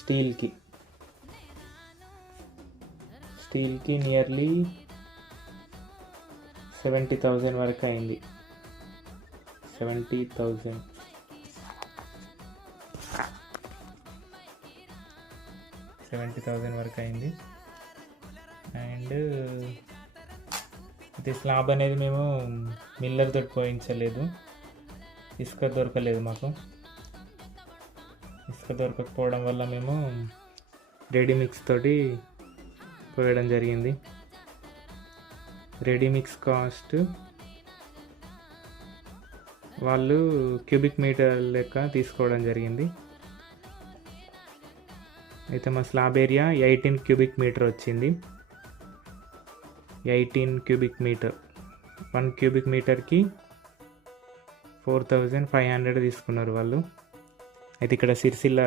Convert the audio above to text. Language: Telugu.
స్టీల్కి నియర్లీ 70,000 వరకు అయింది. 70,000 వరకు అయింది. అండ్ ఇది స్లాబ్ అనేది మేము మిల్లర్ తోటి పోయించలేదు, ఇసుక దొరకలేదు మాకు. ఇసుక దొరకకపోవడం వల్ల మేము రెడీమిక్స్ తోటి పోయడం జరిగింది. రెడీమిక్స్ కాస్ట్ వాళ్ళు క్యూబిక్ మీటర్ లెక్క తీసుకోవడం జరిగింది. అయితే మా స్లాబ్ ఏరియా 18 క్యూబిక్ మీటర్ వచ్చింది. 18 క్యూబిక్ మీటర్, 1 క్యూబిక్ మీటర్కి 4,500 తీసుకున్నారు వాళ్ళు. అయితే ఇక్కడ సిరిసిల్ల